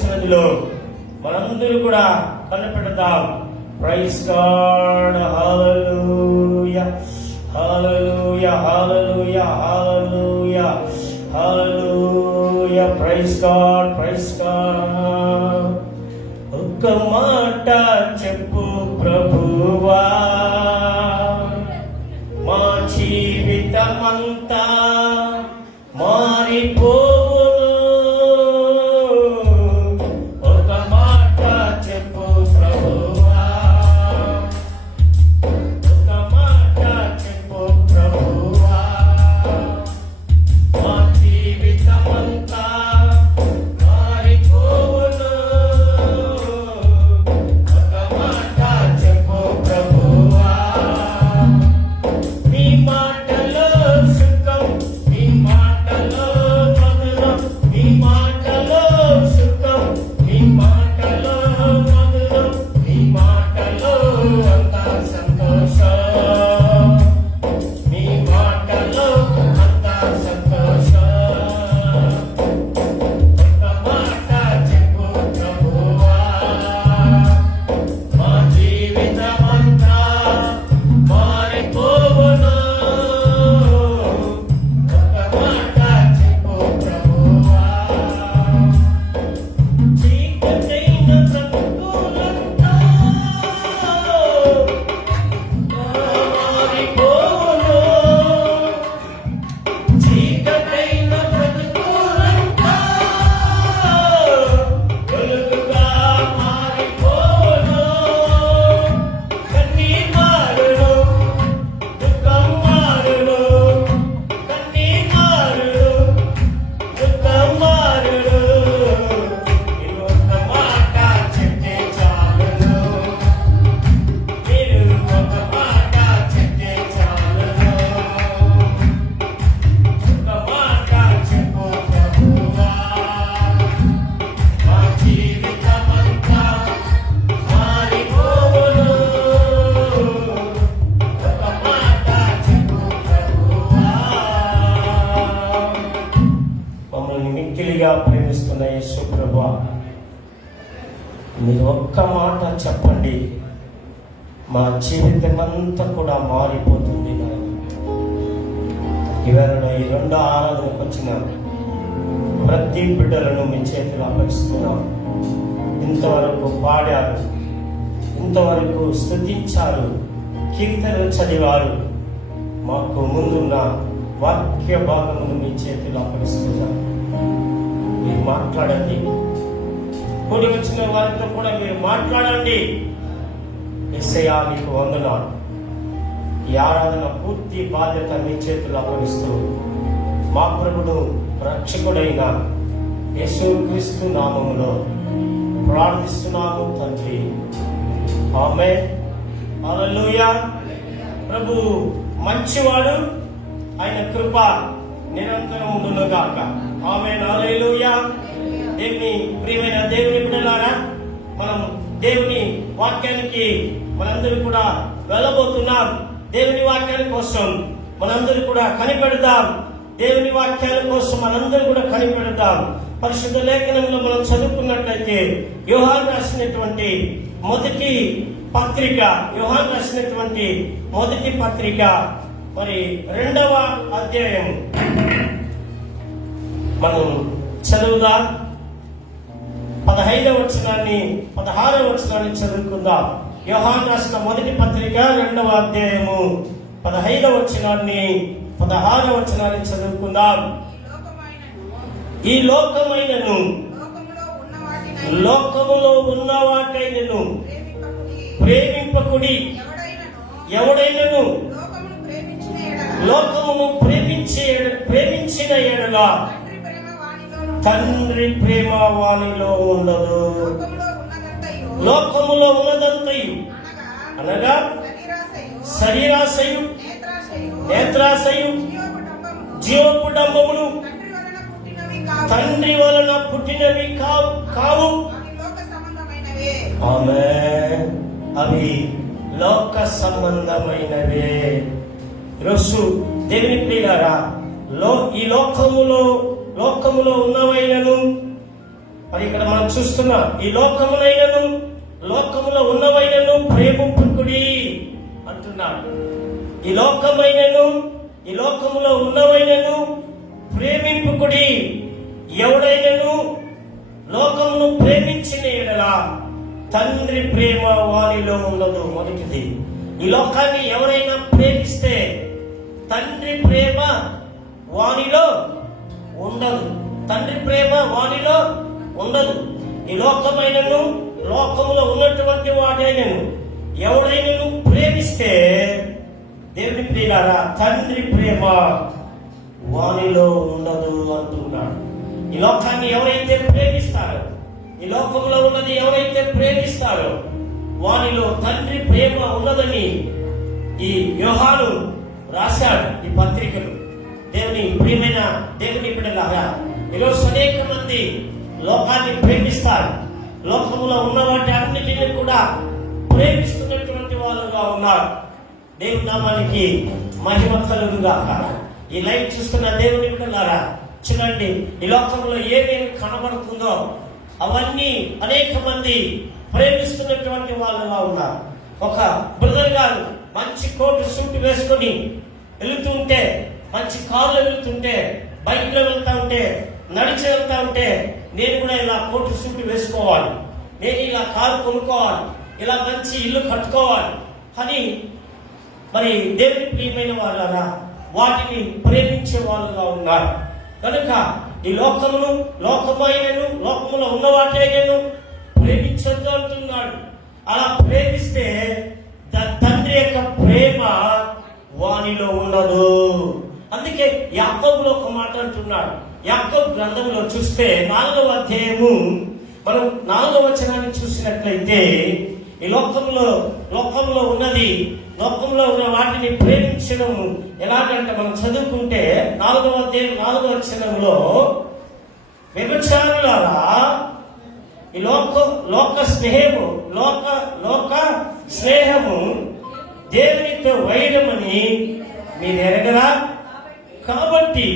సన్నిధిలో మనందరూ కూడా కనిపెడదాం. Praise God. Hallelujah, hallelujah, hallelujah, hallelujah, hallelujah. Praise God, praise God. ఒక్క మాట చెప్పు ప్రభువా, మా జీవితమంతా మారిపోవును. ఒక మాట చెప్పు ప్రభువా, ఒక మాట చెప్పు ప్రభువా, మా జీవితమంతా మారిపోవును. ఒక మాట చెప్పు ప్రభువా, నీ మాటలో సుఖం, నీ మాటలో మధురం, నీ మాటలో సుఖం, నీ మాటలో మధురం, నీ మాటలో అంతా సంతోషం, నీ మాటలో అంతా సంతోషం. ఒక మాట చెప్పు ప్రభువా, మా జీవితమంతా మారిపోవును. ఒక మాట చెప్పు ప్రభువా, చీకటైన బ్రతుకులంతా మారిపోవును. చీకటైన బ్రతుకులంతా వెలుగుగా మారిపోవును. కన్నీరు మారును, దుఃఖం మారును, కన్నీరు మారును, దుఃఖం మారును. మీరు ఒక మాట చెప్తే చాలును, మీరు ఒక మాట చెప్తే చాలును. ఒక మాట చెప్పు ప్రభువా, మా జీవితమంతా మారిపోవును. ఒక మాట చెప్పు ప్రభువా. మమ్మల్ని మిక్కిలిగా ప్రేమిస్తున్న యేసు ప్రభువా, మీరు ఒక్క మాట చెప్పండి, మా జీవితం అంతా కూడా మారిపోతుంది నాయన. ఈవేళ ఈ రెండో ఆరాధనకు వచ్చిన ప్రతి బిడ్డలను మీ చేతిలో అప్పగిస్తున్నాం. ఇంతవరకు పాడారు, ఇంతవరకు స్తుతించారు, కీర్తనలు చదివారు. మాకు ముందున్న వాక్య భాగమును మీ చేతిలో అప్పగిస్తున్నాం. మీరు మాట్లాడండి, కూడి వచ్చిన వారితో కూడా మీరు మాట్లాడండి. యేసయ్యా మీకు వందనాలు. ఈ ఆరాధన పూర్తి బాధ్యత మీ చేతులు అప్పగిస్తూ మా ప్రభుడు రక్షకుడైన యేసుక్రీస్తు నామములో ప్రార్థిస్తున్నాము తండ్రి. ఆమేన్. హల్లెలూయా. ప్రభు మంచివాడు, ఆయన కృప నిరంతరం ఉండునుగాక. ఆమేన్. హల్లెలూయా. ప్రియమైన దేవుని బిడ్డలారా, మనం దేవుని వాక్యానికి మనందరూ కూడా వెళ్ళబోతున్నాం. దేవుని వాక్యాల కోసం మనందరూ కూడా కనిపెడదాం. దేవుని వాక్యాల కోసం మనందరూ కూడా కనిపెడదాం. పరిశుద్ధ లేఖనంలో మనం చదువుకున్నట్లయితే యోహాను రాసినటువంటి మొదటి పత్రిక, యోహాను రాసినటువంటి మొదటి పత్రిక మరి 2వ అధ్యాయం మనం చదువుదాం. 15వ వచనాన్ని 16వ వచనాన్ని చదువుకుందాం. యోహాను రాసిన మొదటి పత్రిక 2వ అధ్యాయము 15వ వచనాన్ని 16వ వచనాన్ని చదువుకుందాం. ఈ లోకమైనను లోకములో ఉన్న వాటైనను ప్రేమింపకుడి. ఎవడైనను లోకమును ప్రేమించిన ఎడల తండ్రి ప్రేమ వానిలో ఉండదు. లోకములో ఉన్నదంతయు అనగా శరీరాశయు, నేత్రాశయు, జీవపుడంబములు తండ్రి వలన పుట్టినవి కావు. ఆమేన్. అవి లోక సంబంధమైనవే. ఈరోజు దేవుని ప్రియులారా, ఈ లోకములో ఉన్నవైనను మరి ఇక్కడ మనం చూస్తున్నాం, ఈ లోకమునైనను లోకములో ఉన్నవైనను ప్రేమింపుకుడి అంటున్నాడు. ఈ లోకమైనను ఈ లోకములో ఉన్నవైనను ప్రేమింపుకుడి. ఎవడైనను లోకమును ప్రేమించిన ఎడల తండ్రి ప్రేమ వారిలో ఉండదు. మొదటిది, ఈ లోకాన్ని ఎవరైనా ప్రేమిస్తే తండ్రి ప్రేమ వానిలో ఉండదు. తండ్రి ప్రేమ వానిలో ఉండదు. ఈ లోకమైనను లోకములో ఉన్నటువంటి వాడైనను ఎవడైనను ప్రేమిస్తే, దేవుని ప్రియులారా, తండ్రి ప్రేమ వానిలో ఉండదు అంటున్నాడు. ఈ లోకాన్ని ఎవరైతే ప్రేమిస్తారో, ఈ లోకంలో ఉన్నది ఎవరైతే ప్రేమిస్తారో వానిలో తండ్రి ప్రేమ ఉన్నదని ఈ యోహాను రాశాడు ఈ పత్రికలు. దేవుని ప్రియమైన దేవుని బిడ్డలారా, ఈరోజు అనేక మంది లోకాన్ని ప్రేమిస్తారు. లోకములో ఉన్న వాటి అన్నిటిని కూడా ప్రేమిస్తున్నటువంటి వాళ్ళుగా ఉన్నారు. దేవుని నామానికి మహిమ కలుగుగాక. ఈ లైవ్ చూస్తున్న దేవుని బిడ్డలారా, చూడండి, ఈ లోకంలో ఏమేమి కనబడుతుందో అవన్నీ అనేక మంది ప్రేమిస్తున్నటువంటి వాళ్ళుగా ఉన్నారు. ఒక బ్రదర్ గారు మంచి కోటు సూట్ వేసుకొని వెళుతుంటే, మంచి కారులో వెళుతుంటే, బైక్లో వెళ్తా ఉంటే, నడిచి వెళ్తా ఉంటే, నేను కూడా ఇలా కోటు సూట్ వేసుకోవాలి, నేను ఇలా కారు కొనుక్కోవాలి, ఇలా మంచి ఇల్లు కట్టుకోవాలి అని మరి దేవుని ప్రియమైన వాళ్ళరా వాటిని ప్రేమించే వాళ్ళుగా ఉన్నారు. కనుక ఈ లోకమును లోకమైనను లోకములో ఉన్న వాటైనను ప్రేమించొద్దు అంటున్నాడు. అలా ప్రేమిస్తే తండ్రి యొక్క ప్రేమ వానిలో ఉండదు. అందుకే యాకోబులో ఒక మాట అంటున్నాడు. యాకోబు గ్రంథంలో చూస్తే 4వ అధ్యాయము మనం 4వ వచనాన్ని చూసినట్లయితే, ఈ లోకంలో ఉన్నది, లోకంలో ఉన్న వాటిని ప్రేమించడం ఎలాగంటే మనం చదువుకుంటే 4వ అధ్యాయం 4వ వచనంలో, వ్యభిచారులారా ఈ లోక స్నేహము దేవునితో వైరమని మీరు ఎరగరా? కాబట్టి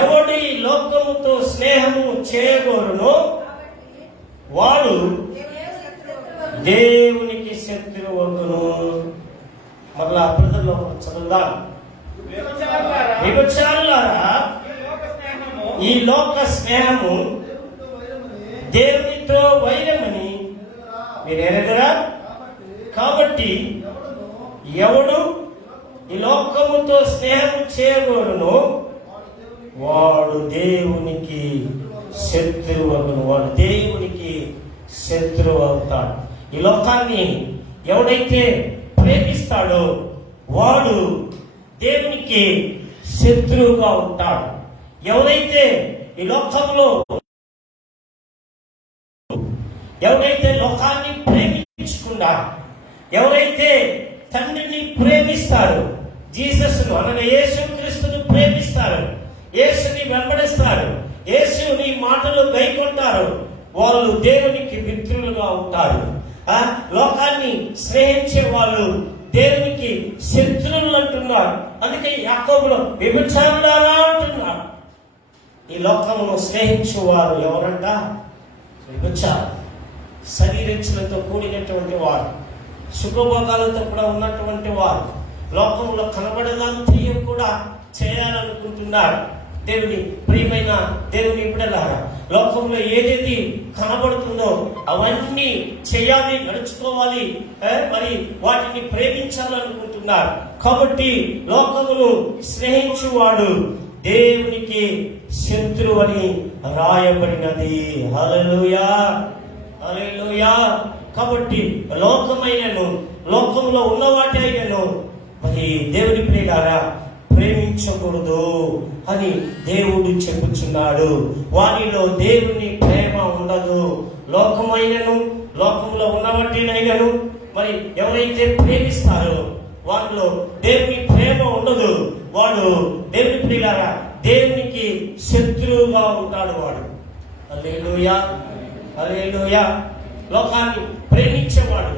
ఎవడి లోకముతో స్నేహము చేయగోరునో వాడు దేవునికి శత్రువగును. మరలా ప్రజల్లో చదువుదాం. వ్యభిచారులారా ఈ లోక స్నేహము దేవునితో వైరమని మీరు ఎరగరా? కాబట్టి ఎవడు ఈ లోకముతో స్నేహం చేయగోరునో వాడు దేవునికి శత్రువు అగును. వాడు దేవునికి శత్రువు అవుతాడు. ఈ లోకాన్ని ఎవడైతే ప్రేమిస్తాడో వాడు దేవునికి శత్రువుగా ఉంటాడు. ఎవరైతే ఈ లోకంలో ఎవరైతే లోకాన్ని ప్రేమించకుండా, ఎవరైతే తండ్రిని ప్రేమిస్తారు, జీసస్ను అనగా యేసు క్రీస్తును ప్రేమిస్తారు, యేసుని వెంబడిస్తారు, యేసుని మాటలు గైకొంటారు, వాళ్ళు దేవునికి మిత్రులుగా ఉంటారు. లోకాన్ని స్నేహించే వాళ్ళు దేవునికి శత్రువులు అంటున్నారు. అందుకే యాకోబులో వ్యభిచారులారా అంటున్నారు. ఈ లోకమును స్నేహించేవారు ఎవరంట? వ్యభిచారులు, శరీరేచ్ఛలతో కూడినటువంటి వారు, సుఖభోగాలతో కూడా ఉన్నటువంటి వారు, లోకంలో కనబడేదంతా కూడా చేయాలనుకుంటున్నారు. దేవుని ప్రియమైన దేవుని బిడ్డలారా, లోకంలో ఏదేది కనబడుతుందో అవన్నీ చేయాలి, నడుచుకోవాలి, మరి వాటిని ప్రేమించాలనుకుంటున్నారు. కాబట్టి లోకమును స్నేహించువాడు దేవునికి శత్రువు అని రాయబడినది. హల్లెలూయా, హల్లెలూయా. కాబట్టి లోకమైనను లోకంలో ఉన్న వాటైనను మరి దేవుని ప్రియులారా ప్రేమించకూడదు అని దేవుడు చెప్పుచున్నాడు. వారిలో దేవుని ప్రేమ ఉండదు. లోకమైనను లోకంలో ఉన్నవాటినైనను మరి ఎవరైతే ప్రేమిస్తారో వారిలో దేవుని ప్రేమ ఉండదు. వాడు దేవుని ప్రియులారా దేవునికి శత్రువుగా ఉంటాడు. వాడు హల్లెలూయా, హల్లెలూయా. లోకాన్ని ప్రేమించేవాడు,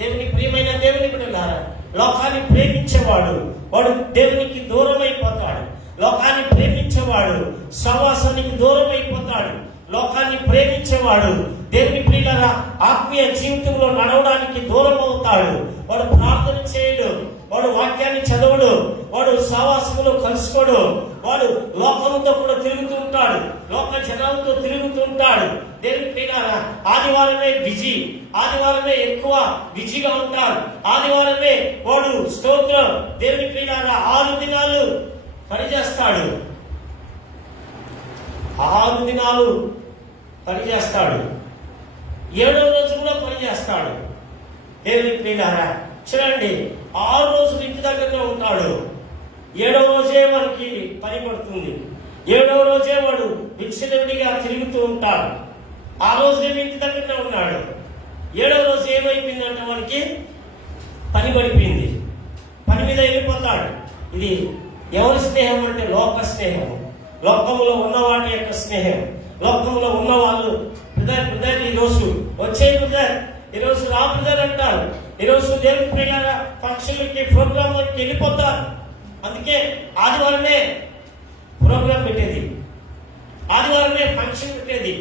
దేవుని ప్రియమైన దేవుని బిడ్డలారా, లోకాన్ని ప్రేమించేవాడు వాడు దేవునికి దూరం అయిపోతాడు. లోకాన్ని ప్రేమించేవాడు సహవాసానికి దూరం అయిపోతాడు. లోకాన్ని ప్రేమించేవాడు, దేవుని ప్రియులారా ఆత్మీయ జీవితంలో నడవడానికి దూరం అవుతాడు. వాడు ప్రార్థన చేయడు, వాడు వాక్యాన్ని చదవడు, వాడు సహవాసములో కలుసుకోడు, వాడు లోకంతో కూడా తిరుగుతూ ఉంటాడు, లోక జనాలతో తిరుగుతూ ఉంటాడు. దేవుని ప్రియులారా ఆదివారమే బిజీ, ఆదివారమే ఎక్కువ బిజీగా ఉంటాడు. ఆదివారమే వాడు స్తోత్రం దేవుని ప్రియులారా 6 దినాలు పనిచేస్తాడు, 6 దినాలు పనిచేస్తాడు, 7వ రోజు కూడా పనిచేస్తాడు. దేవుని ప్రియులారా చూడండి, 6 రోజులు ఇంటి దగ్గరనే ఉంటాడు, 7వ రోజే వాడికి పని పడుతుంది, 7వ రోజే వాడు విచ్చలవిడిగా తిరుగుతూ ఉంటాడు. ఆ రోజు ఇంటి దగ్గరనే ఉన్నాడు, 7వ రోజు ఏమైపోయిందంటే వాడికి పని పడిపోయింది, పని మీద వెళ్ళిపోతాడు. ఇది ఎవరి స్నేహం అంటే లోక స్నేహం, లోకంలో ఉన్న వాటి యొక్క స్నేహం. లోకంలో ఉన్న వాళ్ళు బ్రదర్ ఈరోజు వచ్చే బ్రదర్, ఈరోజు రా బ్రదర్ అంటారు. ఈరోజు దేవుని ప్రియుల ఫంక్షన్లకి ప్రోగ్రాంలకి వెళ్ళిపోతారు. అందుకే ఆదివారమే ప్రోగ్రాం పెట్టేది, ఆదివారమే ఫంక్షన్ పెట్టేది.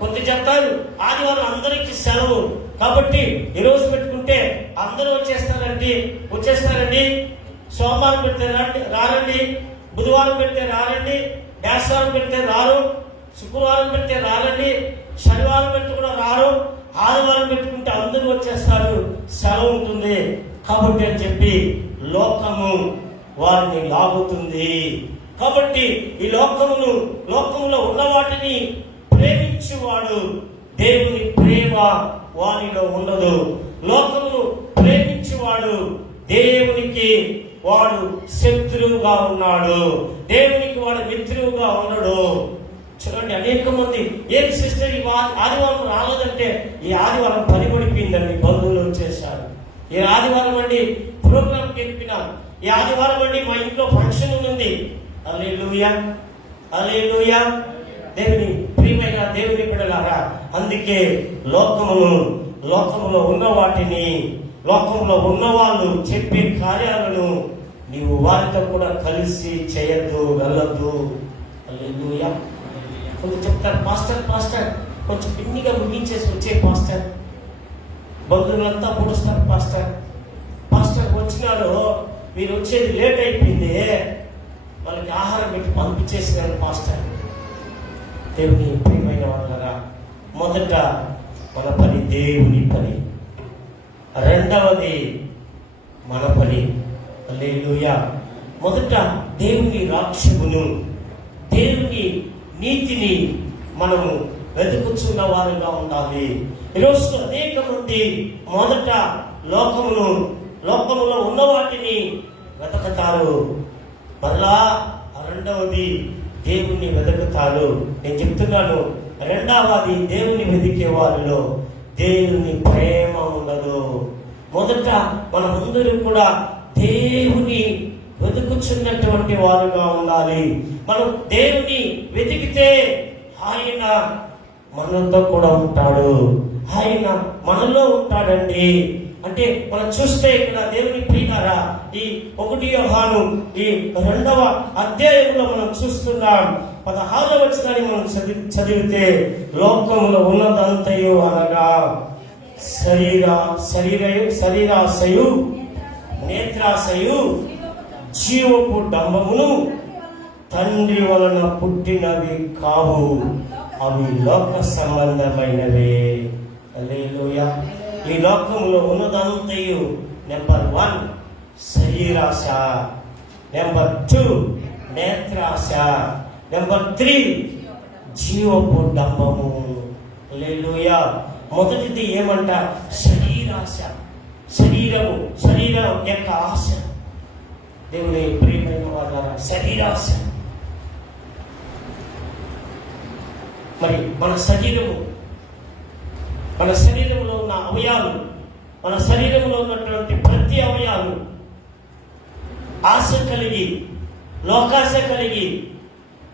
కొంత చెప్తారు ఆదివారం అందరికీ సెలవు కాబట్టి ఈరోజు పెట్టుకుంటే అందరూ వచ్చేస్తారండి. సోమవారం పెడితే రారండి, బుధవారం పెడితే రారండి, బేస్తవారం పెడితే రారు, శుక్రవారం పెడితే రారండి, శనివారం పెడితే కూడా రారు, ఆదివారం పెట్టుకుంటే అందరూ వచ్చేస్తారు, సెలవు ఉంటుంది కాబట్టి అని చెప్పి లోకము వారిని లాగుతుంది. కాబట్టి ఈ లోకములో ఉన్న వాటిని ప్రేమించేవాడు దేవుని ప్రేమ వారిలో ఉండదు. లోకమును ప్రేమించేవాడు దేవునికి వాడు శత్రువుగా ఉన్నాడు, దేవునికి వాడు మిత్రువుగా ఉన్నాడు. చూడండి, అనేక మంది ఏం సిస్టర్ ఈ ఆదివారం రాలేదంటే ఈ ఆదివారం పని పడిపోయిందండి, బంధువులు వచ్చేసారు. ఈ ఆదివారం అండి ప్రోగ్రాంకి వెళ్ళినాం, ఈ ఆదివారం అండి మా ఇంట్లో ఫంక్షన్ ఉంది. హల్లెలూయా హల్లెలూయా. దేవుని ప్రియమైన దేవుని బిడ్డలారా, అందుకే లోకములో ఉన్న వాటిని, లోకంలో ఉన్న వాళ్ళు చెప్పే కార్యాలను నీవు వారితో కూడా కలిసి చేయద్దు, వెళ్ళద్దు. హల్లెలూయా. కొంచెం చెప్తారు పాస్టర్ కొంచెం పిన్నిగా ముగించేసి వచ్చే పాస్టర్, బంధువులంతా పొడుస్తారు పాస్టర్ వచ్చినాడు, మీరు వచ్చేది లేట్ అయిపోయింది, వాళ్ళకి ఆహారం పెట్టి పంపించేసినారు పాస్టర్. దేవుని ప్రియమైన వాళ్ళరా, మొదట మన పని దేవుని పని, రెండవది మన పని. హల్లెలూయా. మొదట దేవుని రాజ్యమును, దేవుని నీతిని మనము వెతుకుచున్న వారుగా ఉండాలి. ఈరోజు అనేక మంది మొదట లోకములో ఉన్న వాటిని వెతకతారు, మరలా రెండవది దేవుణ్ణి వెతుకుతారు. నేను చెప్తున్నాను, రెండవది దేవుని వెతికే వారిలో దేవుని ప్రేమ ఉండదు. మొదట మనమందరూ కూడా దేవుని వెతుకుచున్నటువంటి వారుగా ఉండాలి. మనం దేవుని వెతికితే ఆయన మనతో కూడా ఉంటాడు, ఆయన మనలో ఉంటాడండి. అంటే మనం చూస్తే ఇక్కడ దేవుని ప్రియులారా, ఈ 1 యోహాను ఈ 2వ అధ్యాయంలో మనం చూస్తున్నాం. 16వ వచనాన్ని మనం చదివితే, లోకములో ఉన్నదంతయు అనగా శరీరాశయు, నేత్రాశయు, జీవపు డంబమును తండ్రి వలన పుట్టినవి కావు, అవి లోక సంబంధమైనవే. హల్లెలూయా. ఈ లోకంలో ఉన్నదంతయు నెంబర్ 1 శరీరాశ, నెంబర్ 2 నేత్రాశ, నెంబర్ 3 జీవపు డంబము. హల్లెలూయా. మొదటిది ఏమంట? శరీరాశ, శరీరం యొక్క ఆశ. దేవుని ప్రియమైన వాళ్ళ శరీరాశ. మరి మన శరీరంలో ఉన్న అవయాలు, మన శరీరంలో ఉన్నటువంటి ప్రతి అవయాలు ఆశ కలిగి, లోకాశ కలిగి,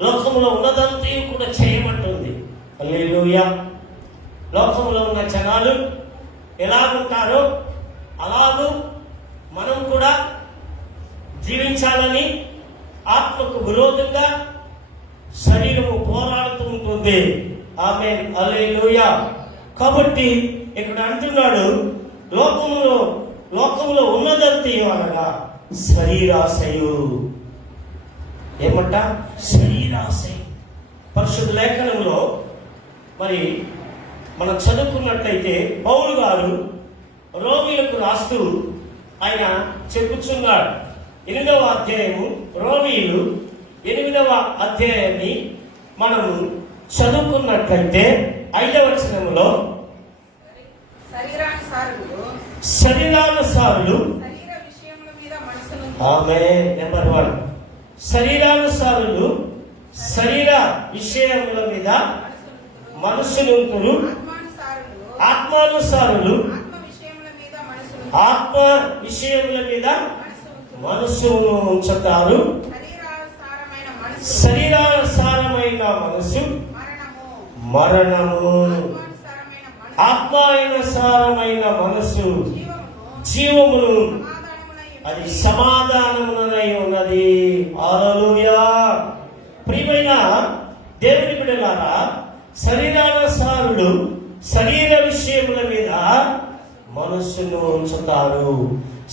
లోకంలో ఉన్నదంతా కూడా చేయమంటుంది. హల్లెలూయా. లోకంలో ఉన్న జనాలు ఎలాగుంటారో అలాగూ మనం కూడా జీవించాలని ఆత్మకు విరోధంగా శరీరము పోరాడుతూ ఉంటుంది. ఆమేన్, హల్లెలూయా. కాబట్టి ఇక్కడ అంటున్నాడు, లోకములో ఉన్నదంతే అనగా శరీరాశయు. ఏమంట? శరీరాశయం. పరిశుద్ధ లేఖనంలో మరి మనం చదువుకున్నట్లయితే పౌలు గారు రోమీయులకు రాస్తూ ఆయన చెప్పుచున్నాడు. 8వ అధ్యాయము, రోమీయులు 8వ అధ్యాయాన్ని మనము చదువుకున్నట్లయితే 5వ వచనంలో శరీరానుసారులు ఆమేన్. నెంబర్ 1, శరీరానుసారులు శరీర విషయముల మీద మనుషులు, ఆత్మానుసారులు ఆత్మ విషయముల మీద మనసును ఉంచుతారు. శరీరానుసారమైన మనసు మరణము, ఆత్మానుసారమైన మనసు జీవమును, అది సమాధానమునై ఉన్నది. హల్లెలూయా. ప్రియమైన దేవుని బిడ్డలారా, శరీరానుసారులు శరీర విషయముల మీద మనస్సును ఉంచుతారు.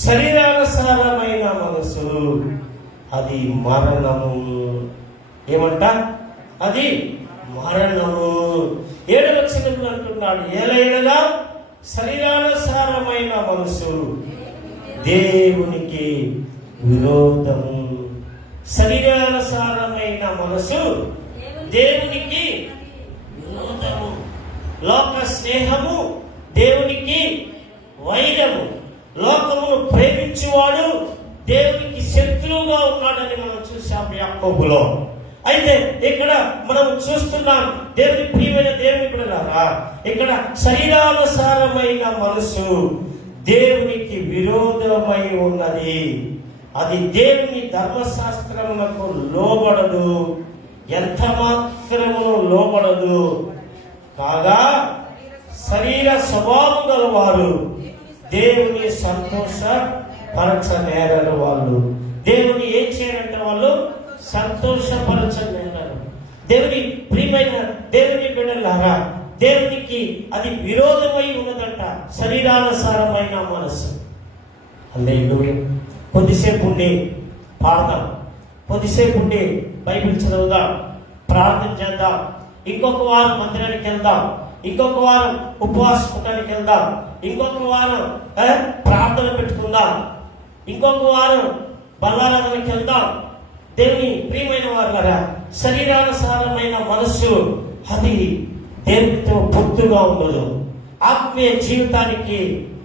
శరీరానుసారమైన మనసు అది మరణము. ఏమంట? అది మరణము. 7వ వచనంలో అంటున్నాడు, ఏలైనగా శరీరానుసారమైన మనసు దేవునికి విరోధము. శరీరానుసారమైన మనసు దేవునికి విరోధము. లోక స్నేహము దేవునికి వైరము. లోకమును ప్రేమించేవాడు దేవునికి శత్రువుగా ఉన్నాడని మనం చూసాం యాకోబులో. అయితే ఇక్కడ మనం చూస్తున్నాం, దేవుని ప్రియమైన దేవుని బిడ్డలారా, ఇక్కడ శరీరానుసారమైన మనసు దేవునికి విరోధమై ఉన్నది. అది దేవుని ధర్మశాస్త్రములకు లోబడదు, ఎంత మాత్రము లోబడదు. కాగా శరీర స్వభావం గల వారు దేవుని సంతోషపరచనేరరు. వాళ్ళు దేవుని ఏం చేయరంట? వాళ్ళు సంతోషపరచనేరరు. దేవుని ప్రియమైన దేవుని బిడ్డలారా, దేవునికి అది విరోధమై ఉన్నదంట శరీరానుసారమైన మనసు. హల్లెలూయా. కొద్దిసేపు ఉండి పాడదాం, కొద్దిసేపు ఉండి బైబిల్ చదువుదాం, ప్రార్థన చేద్దాం. ఇంకొక వారం మందిరానికి వెళ్దాం, ఇంకొక వారం ఉపవాస కూటానికి వెళ్దాం, ఇంకొక వారం ప్రార్థన పెట్టుకుందాం, ఇంకొక వారం బల్లారాధనకి వెళ్దాం. దేవుని ప్రియమైన వారులారా, శరీరానుసారమైన మనస్సు అది దేవునితో పొత్తుగా ఉండదు. ఆత్మీయ జీవితానికి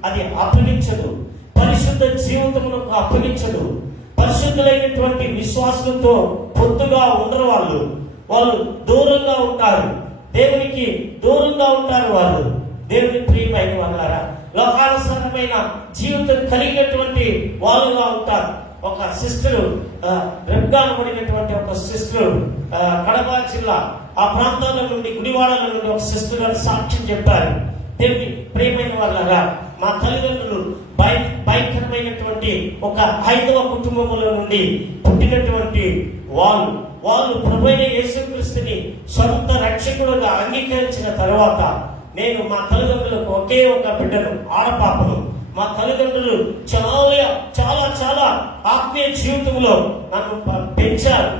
అది అప్పగించదు. పరిశుద్ధ జీవితములకు అప్పగించదు. పరిశుద్ధులైనటువంటి విశ్వాసులతో పొత్తుగా ఉండరు. వాళ్ళు దూరంగా ఉంటారు, దేవునికి దూరంగా ఉంటారు. వాళ్ళు దేవుని ప్రియమైన వాళ్ళారా, లోకానుసారమైన జీవితం కలిగినటువంటి వాళ్ళుగా ఉంటారు. ఒక సిస్టర్, రెబ్గానబడినటువంటి ఒక సిస్టర్, కడప జిల్లా ఆ ప్రాంతాల నుండి, గుడివాడల నుండి ఒక సిస్టర్ గారు సాక్ష్యం చెప్పారు. దేవుని ప్రియమైన వాళ్ళారా, మా తల్లిదండ్రులు భయంకరమైనటువంటి ఒక 5వ కుటుంబముల నుండి పుట్టినటువంటి వాళ్ళు ప్రభువైన యేసుక్రీస్తుని సొంత రక్షకుడుగా అంగీకరించిన తర్వాత, నేను మా తల్లిదండ్రులకు ఒకే ఒక బిడ్డను, ఆడపాపను. మా తల్లిదండ్రులు చాలా చాలా చాలా ఆత్మీయ జీవితంలో నన్ను పెంచారు.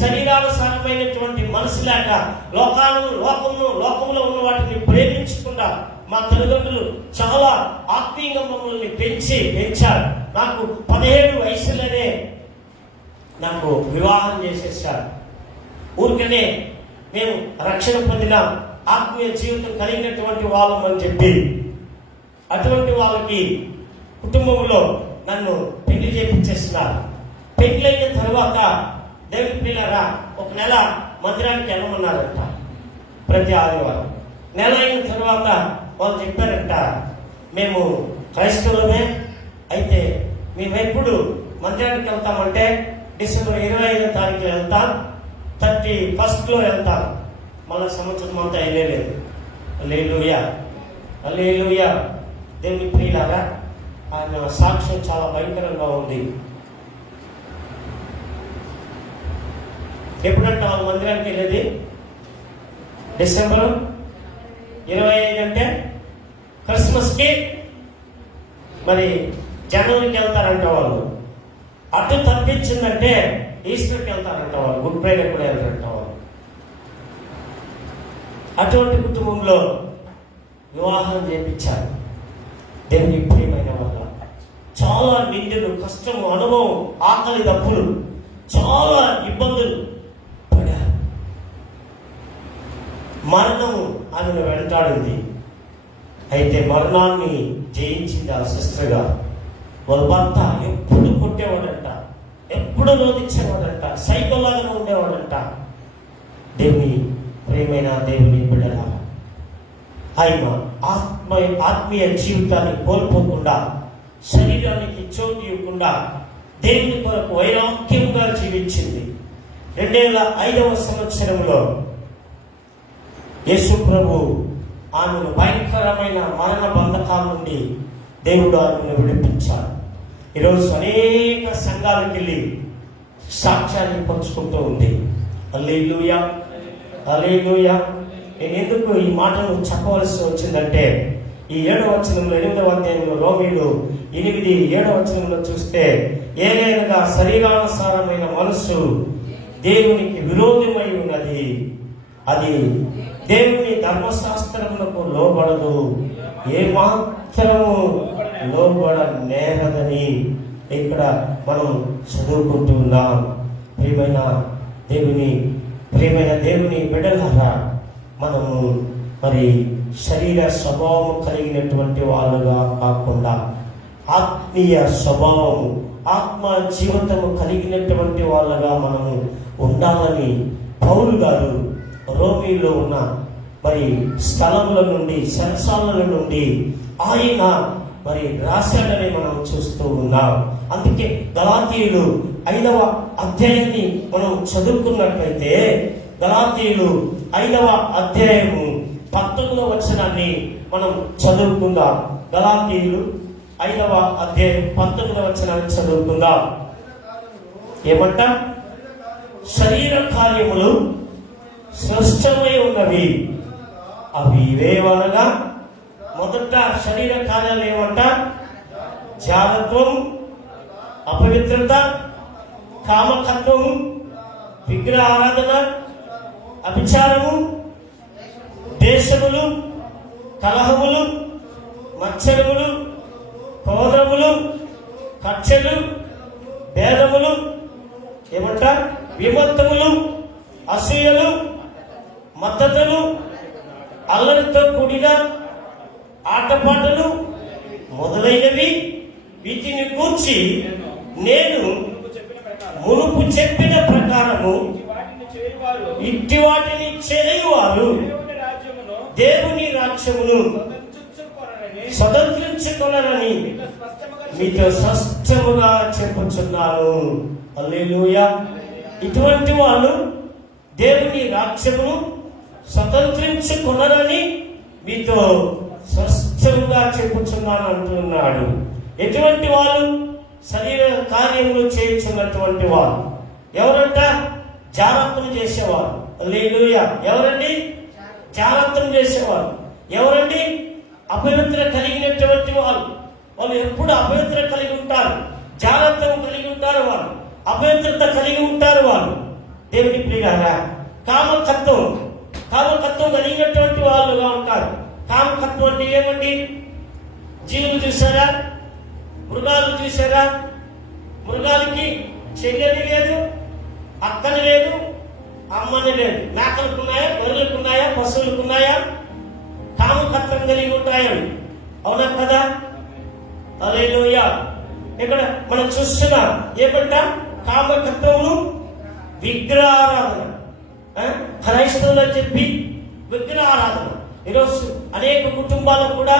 శరీరానుసారమైనటువంటి మనసు లేక లోకంలో ఉన్న వాటిని ప్రేమించకుండా మా తల్లిదండ్రులు చాలా ఆత్మీయంగా మమ్మల్ని పెంచారు. నాకు 17 వయసులోనే నాకు వివాహం చేసేసారు. ఊరికనే మేము రక్షణ పొందిన ఆత్మీయ జీవితం కలిగినటువంటి వాళ్ళం అని చెప్పి అటువంటి వాళ్ళకి కుటుంబంలో నన్ను పెళ్లి చేపించేస్తున్నారు. పెళ్లైన తర్వాత దేవుని పిల్లరా, ఒక నెల మందిరానికి వెళ్ళమన్నారంట ప్రతి ఆదివారం. నెల అయిన తర్వాత వాళ్ళు చెప్పారంట, మేము క్రైస్తవులమే, అయితే మేము ఎప్పుడు మందిరానికి వెళ్తామంటే డిసెంబర్ 25వ తారీఖులో వెళ్తాం, 31st వెళ్తాం. మళ్ళా సంవత్సరం అంతా వెళ్ళలేదు. హల్లెలూయా, హల్లెలూయా. దేవుని ప్రియులారా, ఆయన సాక్ష్యం చాలా భయంకరంగా ఉంది. ఎప్పుడంటే వాళ్ళు మందిరానికి వెళ్ళేది? డిసెంబర్ 25 అంటే క్రిస్మస్కి మరి జనవరికి వెళ్తారంట వాళ్ళు. అటు తప్పించిందంటే ఈస్టర్కి వెళ్తారంట వాళ్ళు, గుడ్ ఫ్రైడే కూడా వెళ్తారంట వాళ్ళు. అటువంటి కుటుంబంలో వివాహం చేయించారు. దేవుని ప్రియమైన వల్ల చాలా నిందలు, కష్టము, అనుభవం, ఆకలి దప్పులు, చాలా ఇబ్బందులు పడారు. మరణము ఆమెను వెంటాడింది. అయితే మరణాన్ని జయించింది ఆ సిస్టర్ గారు. వాళ్ళ భర్త ఎప్పుడు కొట్టేవాడంట, ఎప్పుడు రోధించేవాడంట, సైకోలాగా ఉండేవాడంట. దేవుని ప్రియమైన దేవుని బిడ్డలారా, ఆయన ఆత్మీయ జీవితాన్ని కోల్పోకుండా, శరీరానికి చోటు ఇవ్వకుండా దేవుని కొరకు వైరాగ్యంగా జీవించింది. 2005వ సంవత్సరంలో యేసు ప్రభు ఆమెను భయంకరమైన మరణ బంధకాల నుండి దేవుడు ఆమెను విడిపించాడు. ఈరోజు అనేక సంఘాలకు వెళ్ళి సాక్ష్యాన్ని పంచుకుంటూ ఉంది. హల్లెలూయా, హల్లెలూయా. నేను ఎందుకు ఈ మాటలు చెప్పవలసి వచ్చిందంటే, ఈ 7వ వచనంలో, 8వ అధ్యాయంలో, రోమీయులు 8, 7వ వచనంలో చూస్తే, ఏదైనా శరీరానుసారమైన మనస్సు దేవునికి విరోధమై ఉన్నది, అది దేవుని ధర్మశాస్త్రములకు లోబడదు, ఏమాత్రము లోబడ నేరదని ఇక్కడ మనం చదువుకుంటున్నాం. ప్రియమైన దేవుని బిడ్డలారా, మనము మరి శరీర స్వభావం కలిగినటువంటి వాళ్ళుగా కాకుండా ఆత్మీయ స్వభావము, ఆత్మ జీవితము కలిగినటువంటి వాళ్ళగా మనము ఉండాలని పౌలు గారు రోమీలో ఉన్న మరి స్థలముల నుండి, చెరసాలల నుండి ఆయన మరి రాశాడని మనం చూస్తూ ఉన్నాం. అందుకే గలాతీయులు 5వ అధ్యాయాన్ని మనం చదువుకున్నట్లయితే, గలాతీయులు 5వ అధ్యాయము 19వ వచనాన్ని మనం చదువుకుందాం. గలాతీయులు 5వ అధ్యాయం 19వ వచనాన్ని చదువుకుందాం. ఏమంట? శరీర కార్యములు స్పష్టమై ఉన్నవి, అవి ఇవేవనగా, మొదట శరీర కార్యాలు ఏమంట? జారత్వం, అపవిత్రత, కామకత్వము, విగ్రహ ఆరాధన, అభిచారము, దేశములు, కలహములు, మత్సరములు, క్రోధములు, కక్షలు, భేదములు, ఏమంట? విమత్తములు, అసూయలు, మద్దతులు, అల్లరితో కూడిన ఆటపాటలు మొదలైనవి, వీటిని గూర్చి నేను మునుపు చెప్పిన ప్రకారము ఇట్టి వాటిని చేయువారు దేవుని రాజ్యమును స్వతంత్రించుకొనరని మీతో స్పష్టముగా చెప్పుచున్నాను. హల్లెలూయా. ఇటువంటి వాళ్ళు దేవుని రాజ్యమును స్వతంత్రించుకొనరని మీతో స్పష్టంగా చెప్పుచున్నాను అంటున్నాడు. ఎటువంటి వాళ్ళు? శరీర కార్యములు చేయించున్నటువంటి వాళ్ళు. ఎవరంట? జాగ్రత్తలు చేసేవారు. హల్లెలూయా. ఎవరండి? జాగ్రత్తలు చేసేవారు. ఎవరండి? అపవిత్ర కలిగినటువంటి వాళ్ళు. వాళ్ళు ఎప్పుడు అపవిత్ర కలిగి ఉంటారు, జాగ్రత్తలు కలిగి ఉంటారు, వాళ్ళు అపవిత్రత కలిగి ఉంటారు. వాళ్ళు దేవుని ప్రియులారా, కామకత్వం కలిగినటువంటి వాళ్ళుగా ఉంటారు. కామకత్వం అంటే ఏమండి? జీవులు చూసారా? మృగాలు చూసారా? మృగాలకి చెల్లెని లేదు, అక్కని లేదు, అమ్మని లేదు. మేకలకు ఉన్నాయా? గొర్రెలకు ఉన్నాయా? పశువులకు ఉన్నాయా? కామకత్వం కలిగి ఉంటాయని. అవునా కదా? హల్లెలూయా. ఇక్కడ మనం చూస్తున్నాం ఏమంట? కామకత్వమును, విగ్రహారాధన. క్రైస్తవులు చెప్పి విగ్రహారాధన. ఈరోజు అనేక కుటుంబాలకు కూడా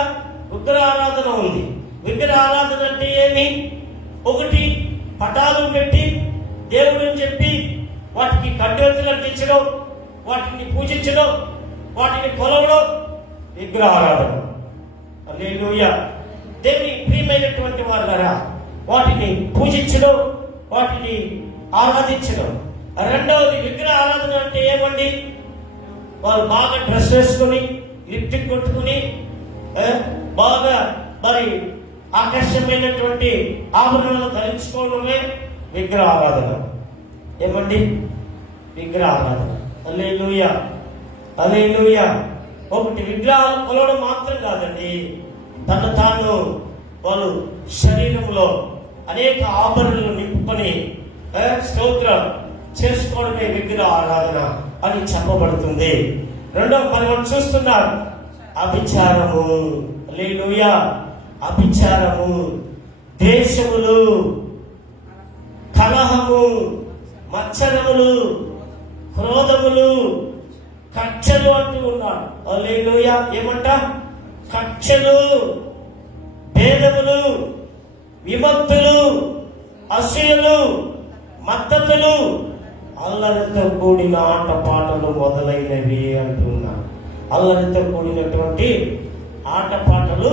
విగ్రహారాధన ఉంది. విగ్రహారాధన అంటే ఏమి? ఒకటి, పటాలు పెట్టి దేవుడిని చెప్పి వాటికి కట్టెలు అంటించడం, వాటిని పూజించడం, వాటిని కొలవడం విగ్రహారాధన. హల్లెలూయా. దేవుని ప్రియమైనటువంటి వాళ్ళరా, వాటిని పూజించడం, వాటిని ఆరాధించడం. రెండవది, విగ్రహ ఆరాధన అంటే ఏమండి? వాళ్ళు బాగా డ్రెస్ వేసుకొని లిప్టిక్ కొట్టుకుని బాగా మరి ఆకర్షమైనటువంటి ఆభరణాలు ధరించుకోవడమే విగ్రహ ఆరాధన. ఏమండి? విగ్రహ ఆరాధన. హల్లెలూయా, హల్లెలూయా. ఒకటి విగ్రహాలు కొలవడం మాత్రం కాదండి, తను తాను వాళ్ళు శరీరంలో అనేక ఆభరణలు నింపుకొని స్తోత్రం చేసుకోవడమే విగ్రహ ఆరాధన అని చెప్పబడుతుంది. రెండవ మనం చూస్తున్నాం, అభిచారము. హల్లెలూయా. అభిచారము, ద్వేషములు, కలహము, మత్సరములు, క్రోధములు, కక్షలు అంటూ ఉన్నాడు. హల్లెలూయా. ఏమంట? కక్షలు, భేదములు, విమత్తులు, అసూయలు, మద్దతులు, అల్లరితో కూడిన ఆటపాటలు మొదలైనవి అంటున్నాడు. అల్లరితో కూడినటువంటి ఆటపాటలు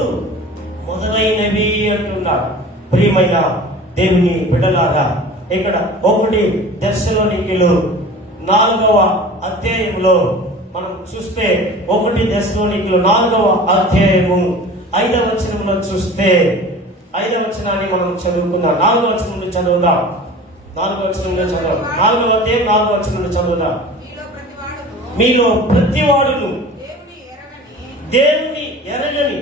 మొదలైనవి అంటున్నాడు. ప్రియమైన దేవుని బిడ్డలారా, ఇక్కడ 1 దశలోనికీలు 4వ అధ్యాయంలో మనం చూస్తే 1 దశలోనికీలు 4వ అధ్యాయము 5వ వచనంలో చూస్తే 5వ వచనాన్ని మనం చదువుకుందాం. 4వ వచనం నుండి చదువుదాం. 4వ వచనం నుండి చదువుదాం. 4వ అధ్యాయం 4వ వచనం నుండి చదువుదాం. మీలో ప్రతివాడును దేవుని ఎరగని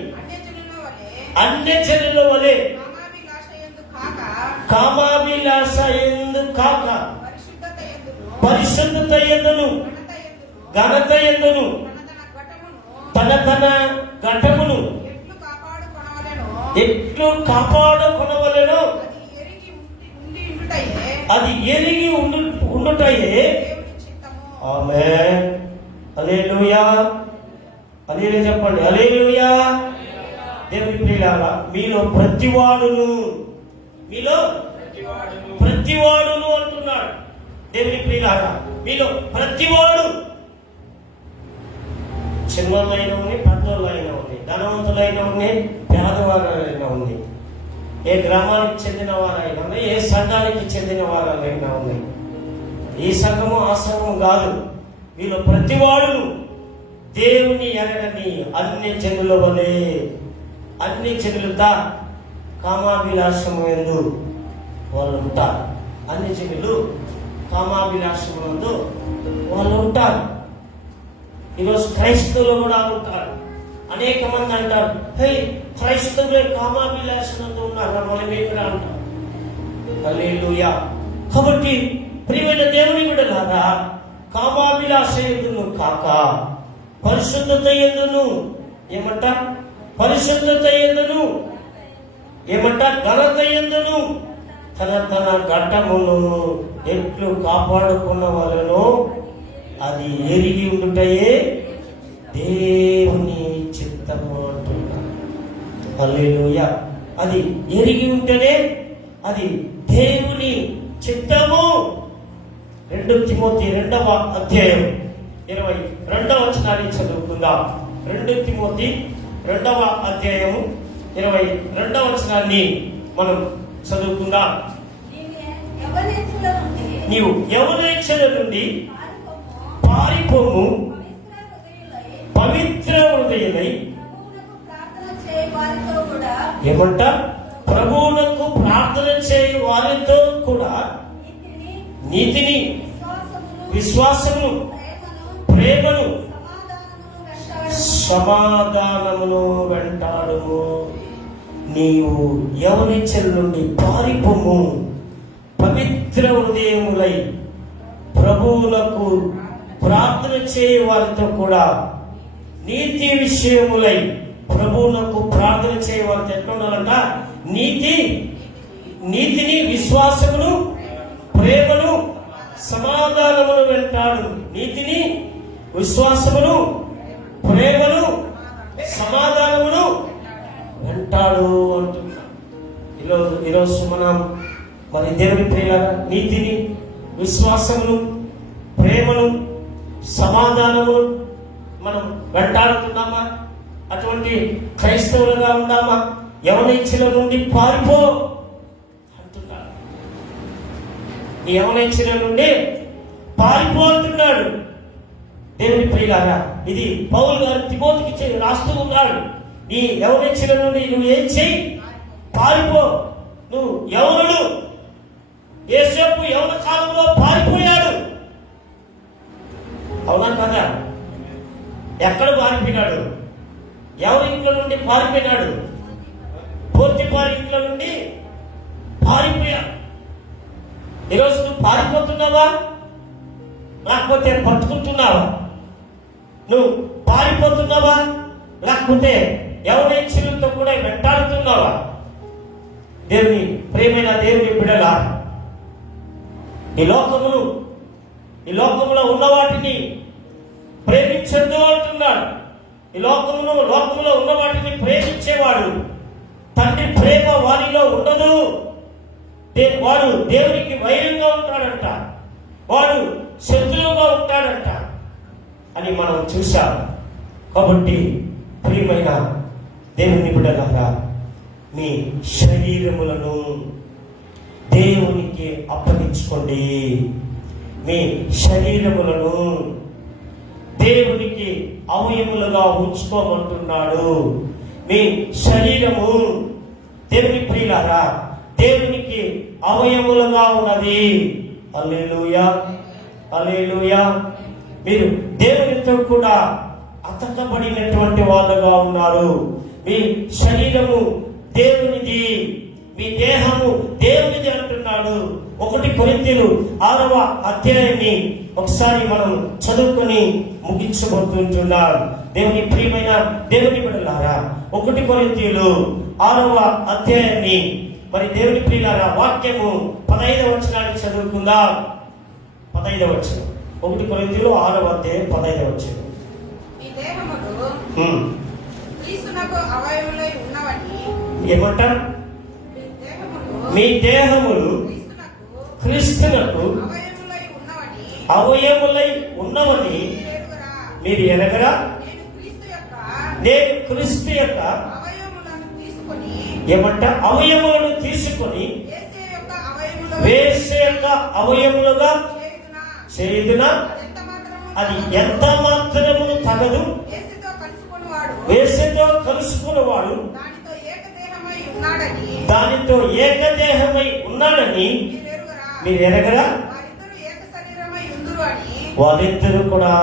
అన్యజనుల వలె కామాభిలాష యందు కాక పరిశుద్ధత యందును ఘనత యందును తన ఘటమును ఎట్లు కాపాడుకొనవలెనో అది ఎరిగి ఉండుటయే. ఆమేన్. హల్లెలూయా. హల్లెలూయా చెప్పండి. హల్లెలూయా. దేవుని ప్రియులారా, మీలో ప్రతివాడును అంటున్నాడు. దేవుని ప్రియులారా, మీలో ప్రతివాడు, చిన్నలైన ఉంది, పెద్దలైన ఉంది, ధనవంతులైన ఉంది, పేదవారైనా ఉంది, ఏ గ్రామానికి చెందిన వారైనా ఉంది, ఏ సంఘానికి చెందిన వారైనా ఉంది. ఈ సంఘము ఆ సంఘము కాదు. వీళ్ళు ప్రతివాడును దేవుని ఎరగని అన్ని జనుల వలె, అన్ని జనులతో కామాభిలాషము యందు వాళ్ళు ఉంటారు. అన్ని జనులు కామాభిలాషము యందు వాళ్ళు ఉంటారు. ఈరోజు క్రైస్తవులు కూడా ఉంటారు. అనేక మంది అంటారు, హే క్రైస్తవులే కామాభిలాషంతో ఉన్నారు, మనం ఎక్కడ అంటారు. హల్లెలూయా. కాబట్టి ప్రియమైన దేవుని బిడ్డలారా, కామాభిలాష యందును కాక పరిశుద్ధత యందును ఏమంట? పరిశుద్ధత యందును ఏమంట? ఘనత యందును తన ఘట్టమును ఎట్లు కాపాడుకున్న వలనో అది ఎరిగి ఉండుటయే దేవుని చిత్తము అంటున్నాడు. హల్లెలూయా. అది ఎరిగి ఉంటేనే అది దేవుని చిత్తము. 2 తిమోతి 2వ అధ్యాయం 22వ వచనాన్ని చదువుకుందాం. 2 తిమోతి 2వ అధ్యాయం 22వ వచనాన్ని మనం చదువుకుందాం. నీవు యవనేచ్ఛల నుండి పారిపోము, పవిత్ర హృదయులై. ఏమంట? ప్రభువునకు ప్రార్థన చేయి వారితో కూడా నీతిని, విశ్వాసమును, ప్రేమను, సమాధానమును వెంటాడుము. నీవు యవనేచ్ఛల నుండి పారిపోము, పవిత్ర హృదయములై ప్రభువులకు ప్రార్థన చేయ వారితో కూడా నీతి విషయములై. ప్రభువులకు ప్రార్థన చేయ వారితో ఎట్లా ఉండాలంట? నీతిని, విశ్వాసమును, ప్రేమను, సమాధానమును వెంటాడు. నీతిని, విశ్వాసమును, ప్రేమను, సమాధానమును వెంటాడు అంటున్నా. ఈరోజు మనం మరి దేవుని ప్రియులారా, నీతిని, విశ్వాసమును, ప్రేమను, సమాధానమును మనం వెంటాడుతున్నామా? అటువంటి క్రైస్తవులుగా ఉన్నామా? యవనేచ్ఛల నుండి పారిపో అంటున్నాడు. నీ యవనేచ్ఛల నుండి పారిపో అంటున్నాడు. దేవుని ప్రియులారా, ఇది పౌలు గారు తిమోతికి రాస్తూ ఉన్నాడు. నీ యవనిచ్చిన నుండి నువ్వు ఏం చెయ్యి? పారిపో. నువ్వు యవనుడు. యేసేపు యవన కాలంలో పారిపోయాడు, అవునా కదా? ఎక్కడ పారిపోయినాడు? ఎవరి ఇంట్లో నుండి పారిపోయినాడు? పోతిఫారు ఇంట్లో నుండి పారిపోయాడు. ఈరోజు నువ్వు పారిపోతున్నావా, లేకపోతే పట్టుకుంటున్నావా? నువ్వు పారిపోతున్నావా, లేకపోతే ఎవరి చిరుతో కూడా వెంటాడుతున్నావా? దేవుని ప్రేమైన దేవుని బిడ్డలా, ఈ లోకములో ఉన్న వాటిని ప్రేమించద్దు అంటున్నాడు. ఈ లోకంలో ఉన్న వాటిని ప్రేమించేవాడు తండ్రి ప్రేమ వారిలో ఉండదు. వాడు దేవునికి వైరంగా ఉంటాడంట, వాడు శత్రువుగా ఉంటాడంట అని మనం చూశాం. కాబట్టి ప్రియమైన దేవుని బిడ్డలారా, మీ శరీరములను దేవునికి అప్పగించుకోండి. మీ శరీరములను దేవునికి అవయములుగా ఉంచుకోమంటున్నాడు. మీ శరీరము దేవుని ప్రియులారా, దేవునికి అవయములుగా ఉన్నది. హల్లెలూయా, హల్లెలూయా. మీరు దేవునితో కూడా అతకబడినటువంటి వాళ్ళుగా ఉన్నారు. మీ శరీరము దేవునిది, మీ దేహము దేవునిది అంటున్నాడు. 1 కొరింథీయులు 6వ అధ్యాయాన్ని ఒకసారి మనం చదువుకొని ముగించబోతుంటున్నాం. దేవుని ప్రియమైన దేవుని బిడ్డలారా, 1 కొరింథీయులు 6వ అధ్యాయాన్ని మరి దేవుని ప్రియులారా వాక్యము 15వ వచనాన్ని చదువుకుందాం. 15వ వచనం, 1 కొరింథీయులు 6వ అధ్యాయం 15వ వచనం. ఏమంటారు? మీ దేహములు క్రీస్తునకు అవయములై ఉన్నవని మీరు ఎరగరా? నేను క్రీస్తు యొక్క ఏమంట అవయములను తీసుకొని వేసే యొక్క అవయములుగా చేయుదునా? అది ఎంత మాత్రమును తగదు. వేసేతో కలుసుకున్నవాడు దానితో ఏకదేహమై ఉన్నాడని మీరు ఎరగరా? వారిద్దరూ కూడా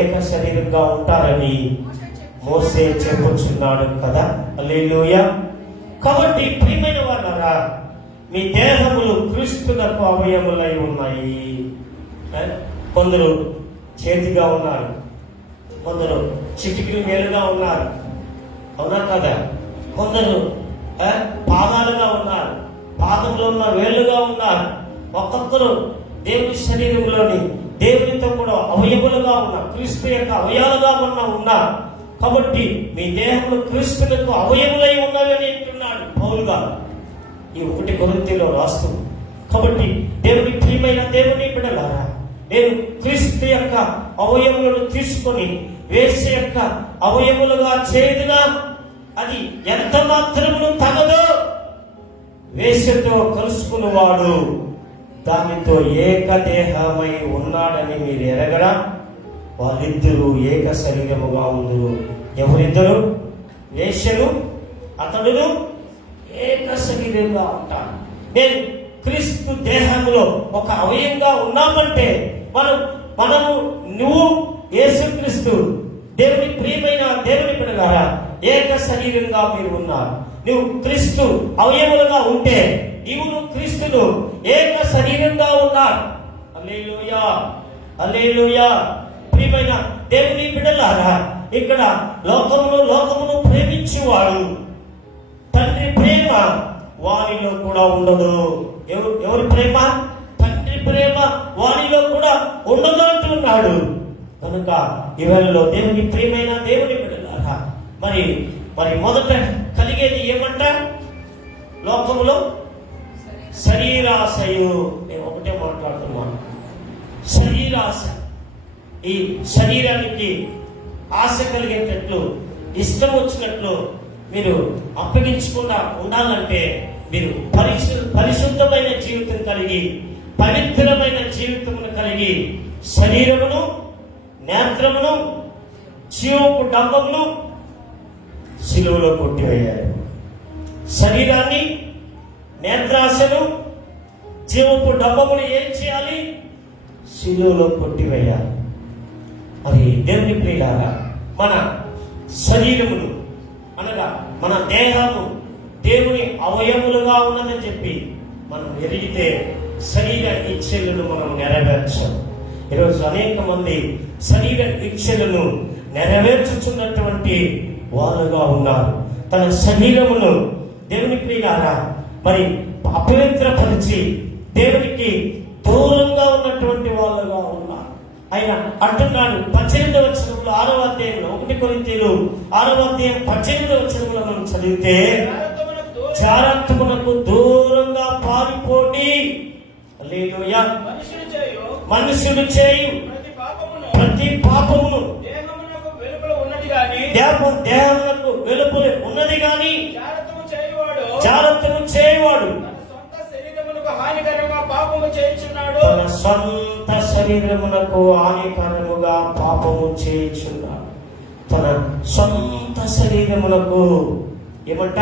ఏక శరీరంగా ఉంటారని మోసే చెప్పుచున్నాడు కదా. హల్లెలూయా. కాబట్టి ప్రియమైన వాళ్ళారా, మీ దేహములు క్రీస్తునకు అవయములై ఉన్నాయి. కొందరు చేతిగా ఉన్నారు, కొందరు చిటికిన వేలుగా ఉన్నారు, అవునా కదా? కొందరు పాదాలుగా ఉన్నారు, పాదంలో ఉన్న వేలుగా ఉన్నారు. ఒక్కొక్కరు దేవుని శరీరంలోని దేవునితో కూడా అవయములుగా ఉన్నారు, క్రీస్తు యొక్క అవయాలుగా ఉన్నారు. కాబట్టి మీ దేహములు క్రీస్తులకు అవయములై ఉన్నవని అంటున్నాడు పౌలు గారు ఈ 1 కొరింథీయులో రాస్తూ. కాబట్టి దేవుని ప్రియమైన దేవుని బిడ్డలారా, నేను క్రీస్తు యొక్క అవయములను తీసుకొని వేసే యొక్క అవయములుగా చేయుదునా? అది ఎంత మాత్రమును తగదో. వేసతో కలుసుకున్నవాడు దానితో ఏకదేహమై ఉన్నాడని మీరు ఎరగరా? వాళ్ళిద్దరూ ఏక శరీరముగా ఉందరు. ఎవరిద్దరు? వేశ్యను అతడును ఏక శరీరంగా ఉంటాడు. నేను క్రీస్తు దేహంలో ఒక అవయంగా ఉన్నామంటే మనము నువ్వు యేసుక్రీస్తు దేవుని ప్రియమైన దేవుని బిడ్డలారా ఏక శరీరంగా మీరు ఉన్నారు. నువ్వు క్రీస్తు అవయములుగా ఉంటే నీవు క్రీస్తును ఏక శరీరంగా ఉన్నారు. హల్లెలూయా, హల్లెలూయా. ప్రియమైన దేవుని బిడ్డలారా, ఇక్కడ లోకమును ప్రేమించేవాడు తండ్రి ప్రేమ వారిలో కూడా ఉండదు. ఎవరి ప్రేమ? తండ్రి ప్రేమ వారిలో కూడా ఉండదు అంటున్నాడు. కనుక ఇవాళలో దేవుని ప్రియమైన దేవుని బిడ్డలారా, మరి మొదట కలిగేది ఏమంట? లోకములో శరీరాశయు. నేను ఒకటే మాట్లాడుతున్నాను, శరీరాశ. ఈ శరీరానికి ఆశ కలిగేటట్లు ఇష్టం వచ్చినట్లు మీరు అప్పగించకుండా ఉండాలంటే మీరు పరిశుద్ధమైన జీవితం కలిగి పవిత్రమైన జీవితమును కలిగి శరీరమును, నేత్రమును, జీవపు డంబములు సిలువలో కొట్టివేయాలి. శరీరాన్ని, నేత్రాశను, జీవపు డంబములు ఏం చేయాలి? సిలువలో కొట్టివేయాలి. మరి దేవుని ప్రియులారా, మన శరీరములు అనగా మన దేహము దేవుని అవయములుగా ఉన్నదని చెప్పి మనం ఎరిగితే శరీర ఇచ్ఛలను మనం నెరవేర్చాం. ఈరోజు అనేక మంది శరీర ఇచ్ఛలను నెరవేర్చుచున్నటువంటి వారుగా ఉన్నారు. తన శరీరమును దేవుని ప్రియులారా మరి అపవిత్రపరిచి దేవునికి దూరంగా ఉన్నటువంటి వాళ్ళుగా ఉన్నారు. ఆయన అంటున్నాడు 18వ వచనంలో 6వ అధ్యాయంలో 1 కొరింథీయులు 6వ అధ్యాయం 18వ వచనంలో మనం చదివితే, జారత్వమునకు దూరంగా పారిపోండి. హల్లెలూయా. మనుషుడు చేయు ప్రతి పాపమును దేహమునకు వెలుపల ఉన్నది గాని జారత్వము చేయువాడు తన సొంత శరీరమునకు హానికరముగా పాపము చేయుచున్నాడు. తన సొంత శరీరమునకు ఏమంట?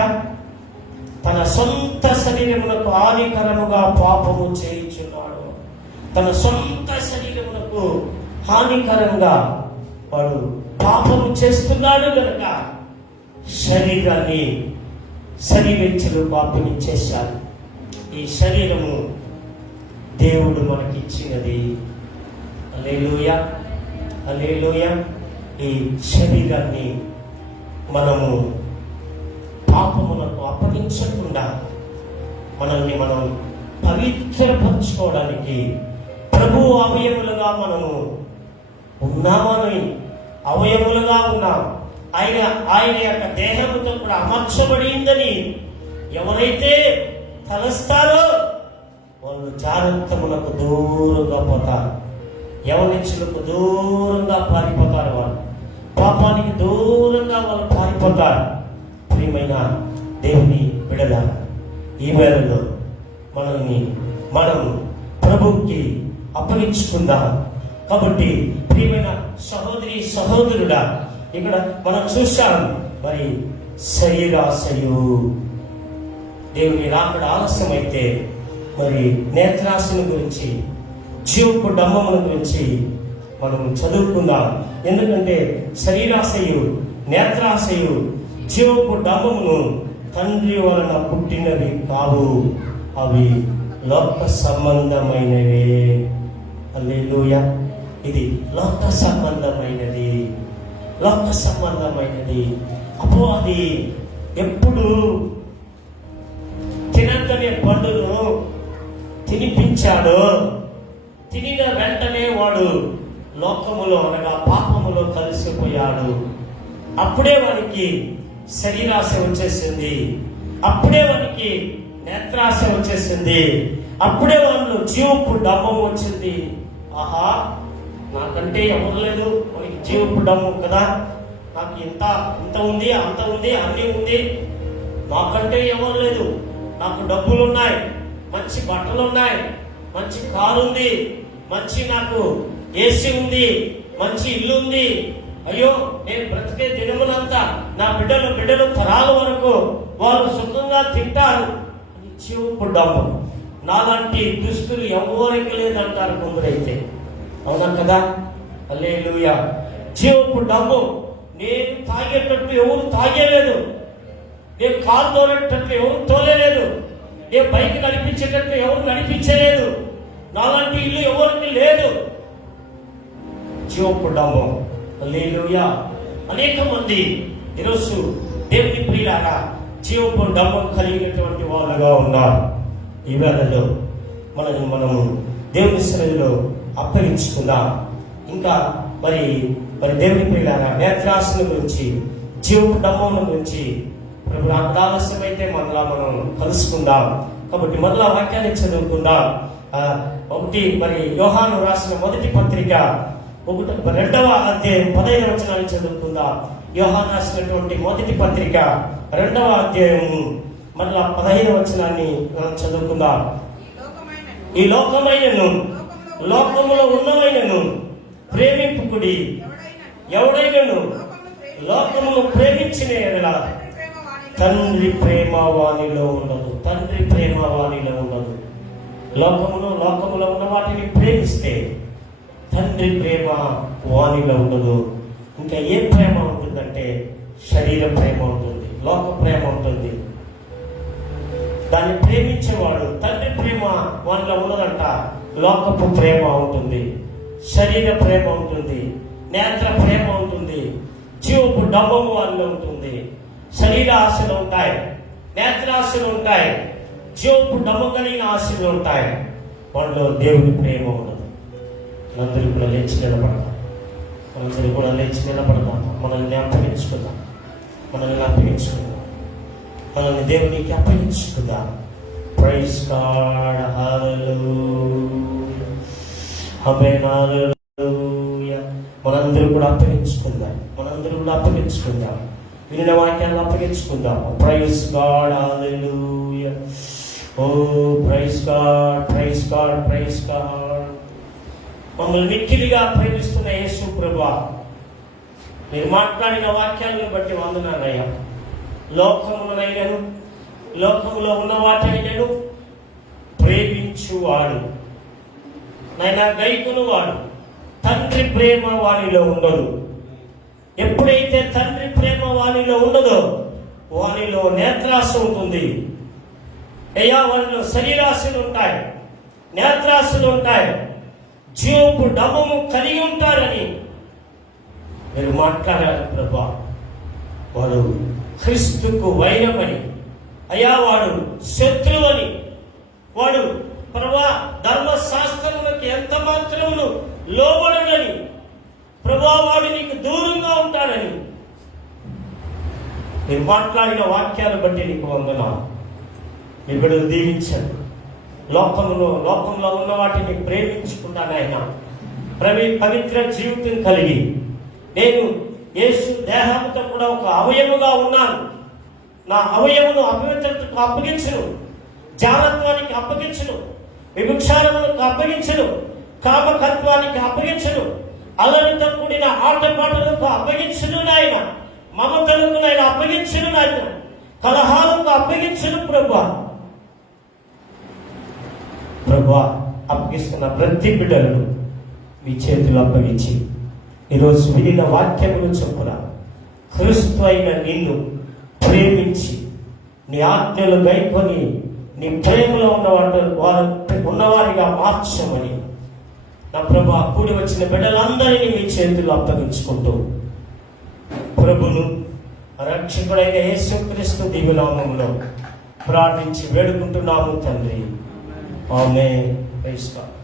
తన సొంత శరీరమునకు హానికరముగా పాపము చేయుచున్నాడు. తన సొంత శరీరమునకు హానికరంగా వాడు పాపము చేస్తున్నాడు కనుక శరీరాన్ని శరీరించలు పాపని చేశాడు. ఈ శరీరము దేవుడు మనకిచ్చినది. హల్లెలూయా, హల్లెలూయా. ఈ శరీరాన్ని మనము పాపములకు అప్పగించకుండా మనల్ని మనం పవిత్రపరచుకోవడానికి ప్రభు అవయములుగా మనము ఉన్నామని అవయములుగా ఉన్నాం. ఆయన యొక్క దేహముతో కూడా అమర్చబడిందని ఎవరైతే తలస్తారో వాళ్ళు జాగ్రత్తములకు దూరంగా పోతారు. యవనించులకు దూరంగా పారిపోతారు. వాళ్ళు పాపానికి దూరంగా వాళ్ళు పారిపోతారు. ప్రియమైన దేవుని బిడ్డలారా, ఈ వేళలో మనం ప్రభువుకి అప్పగించుకుందాం. కాబట్టి ప్రియమైన సహోదరి సహోదరుడా, ఇక్కడ మనం చూశాం మరి శరీరాశయు దేవుని రాకడ ఆలస్యమైతే మరి నేత్రాశను గురించి, జీవపు డంబముల గురించి మనం చదువుకుందాం. ఎందుకంటే శరీరాశయు, నేత్రాశయు, జీవపు డంబమును తండ్రి వలన పుట్టినవి కావు, అవి లోక సంబంధమైనవే. హల్లెలూయా. ఇది లోక సంబంధమైనది, లోక సంబంధమైనది. అది ఎప్పుడు తినద్దనే పండును తినిపించాడో తినిన వెంటనే వాడు లోకములో అనగా పాపములో కలిసిపోయాడు. అప్పుడే వానికి శరీరాశ వచ్చేసింది, అప్పుడే వానికి నేత్రాశ వచ్చేసింది, అప్పుడే వాళ్ళు జీవపు డంబం వచ్చింది. ఆహా, నాకంటే ఎవరు లేదు, మనకి జీవపు డంబం కదా, నాకు ఇంత ఉంది, అంత ఉంది, అన్నీ ఉంది, నాకంటే ఎవరు లేదు, నాకు డబ్బులు ఉన్నాయి, మంచి బట్టలు ఉన్నాయి, మంచి కారు ఉంది, మంచి నాకు ఏసీ ఉంది, మంచి ఇల్లు ఉంది, అయ్యో నేను బ్రతికే దినములంతా నా బిడ్డలు తరాల వరకు వాళ్ళు సుఖంగా తింటారు. జీవపు డంబం. నాలాంటి దుస్తులు ఎవరికి లేదంటారు కొందరైతే. అవునా కదా? హల్లెలూయా. జీవపు డంబం. నేను తాగేటట్టు ఎవరు తాగేలేదు, నేను కారు తోలేటట్లు ఎవరు తోలేలేదు, నేను బైక్ నడిపించేటట్లు ఎవరు నడిపించలేదు, నాలాంటి ఇల్లు ఎవరికి లేదు. జీవపు డంబం. హల్లెలూయా. అనేక మంది ఈరోజు దేవుని ప్రియులారా జీవపు డంబం కలిగినటువంటి వాళ్ళుగా ఉన్నారు. ఈ వేళలో మనము దేవుని సన్నిధిలో అప్పగించుకుందాం. ఇంకా మరి దేవుని ప్రియులారా నేత్రాశల గురించి, జీవపు డంబం గురించి ప్రభు ఆలస్యమైతే మనం కలుసుకుందాం. కాబట్టి మరలా వాక్యాన్ని చదువుకుందాం. ఒకటి మరి యోహాను రాసిన మొదటి పత్రిక 2వ అధ్యాయం 15వ వచనాన్ని చదువుకుందాం. యోహాను రాసినటువంటి మొదటి పత్రిక 2వ అధ్యాయం మరలా 15వ వచనాన్ని మనం చదువుకుందాం. ఈ లోకమైనను లోకములో ఉన్నవైనను ప్రేమింపుకుడి, ఎవడైనను లోకమును ప్రేమించిన ఎడల తండ్రి ప్రేమ వానిలో ఉండదు. తండ్రి ప్రేమ వానిలో ఉండదు. లోకములో ఉన్న వాటిని ప్రేమిస్తే తండ్రి ప్రేమ వానిలో ఉండదు. ఇంకా ఏ ప్రేమ ఉంటుందంటే శరీర ప్రేమ ఉంటుంది, లోక ప్రేమ ఉంటుంది. దాన్ని ప్రేమించేవాడు తండ్రి ప్రేమ వానిలో ఉండదంట. లోకపు ప్రేమ ఉంటుంది, శరీర ప్రేమ ఉంటుంది, నేత్ర ప్రేమ ఉంటుంది, జీవపు డబ్బము వానిలో ఉంటుంది. శరీర ఆశలు ఉంటాయి, నేత్రాశలు ఉంటాయి, జీవపు డబ్బు కలిగిన ఆశలు ఉంటాయి. వాళ్ళలో దేవుని ప్రేమ ఉండదు. మనందరూ కూడా లేచి నిలబడతాం. మనల్ని అప్పగించుకుందాం. మనల్ని దేవునికి అప్పగించుకుందాం. Praise God. హల్లెలూయా. మనందరూ కూడా అప్పగించుకుందాం. వినిన వాక్యాలను అప్పగించుకుందాం. Praise God. Hallelujah. Oh praise God. మమ్మల్ని మిక్కిలిగా ప్రేమిస్తున్న యేసు ప్రభువా, మీరు మాట్లాడిన వాక్యాలను బట్టి వందనాలయ్యా. లోకములో ఉన్న వాటినైనను ప్రేమించువాడు నైనా గైకొనువాడు తండ్రి ప్రేమ వానిలో ఉండదు. ఎప్పుడైతే తండ్రి ప్రేమ వానిలో ఉండదో వానిలో నేత్రాశ ఉంటుంది అయ్యా. వానిలో శరీరాశలు ఉంటాయి, నేత్రాశలు ఉంటాయి, జీవపు డబ్బము కలిగి ఉంటారని మీరు మాట్లాడారు ప్రభా. వాడు క్రీస్తుకు వైరమని అయ్యా, వాడు శత్రువని, వాడు ప్రభా ధర్మశాస్త్రములకు ఎంత మాత్రమును లోబడనని ప్రభా, వాడు నీకు దూరంగా ఉంటాడని మీరు మాట్లాడిన వాక్యాలు బట్టి నీకు వందనాలు. మీ బిడ్డలు దీవించండి. లోకంలో ఉన్న వాటిని ప్రేమించుకున్నానైనా పవిత్ర జీవితం కలిగి నేను యేసు దేహంతో కూడా ఒక అవయముగా ఉన్నాను. నా అవయమును అపవిత్రతకు అప్పగించును, జానత్వానికి అప్పగించును, విభిక్షాలకు అప్పగించును, కామకత్వానికి అప్పగించును, అల్లరితో కూడిన ఆటపాటలకు అప్పగించును నాయన, మమతలకు నాయన అప్పగించును నాయన, కలహాలకు అప్పగించును ప్రభా. అప్పగిస్తున్న ప్రతి బిడ్డలను మీ చేతులు అప్పగించి ఈరోజు వినిన వాక్యములు చొప్పున క్రీస్తు అయిన నిన్ను ప్రేమించి నీ ఆజ్ఞలు గైకొని నీ ప్రేమలో ఉన్నవారిగా మార్చమని నా ప్రభా కూడి వచ్చిన బిడ్డలందరినీ మీ చేతులు అప్పగించుకుంటూ ప్రభును రక్షకుడైన యేసుక్రీస్తు దివ్యనామములో ప్రార్థించి వేడుకుంటున్నాము తండ్రి. ఆమేన్. Praise God.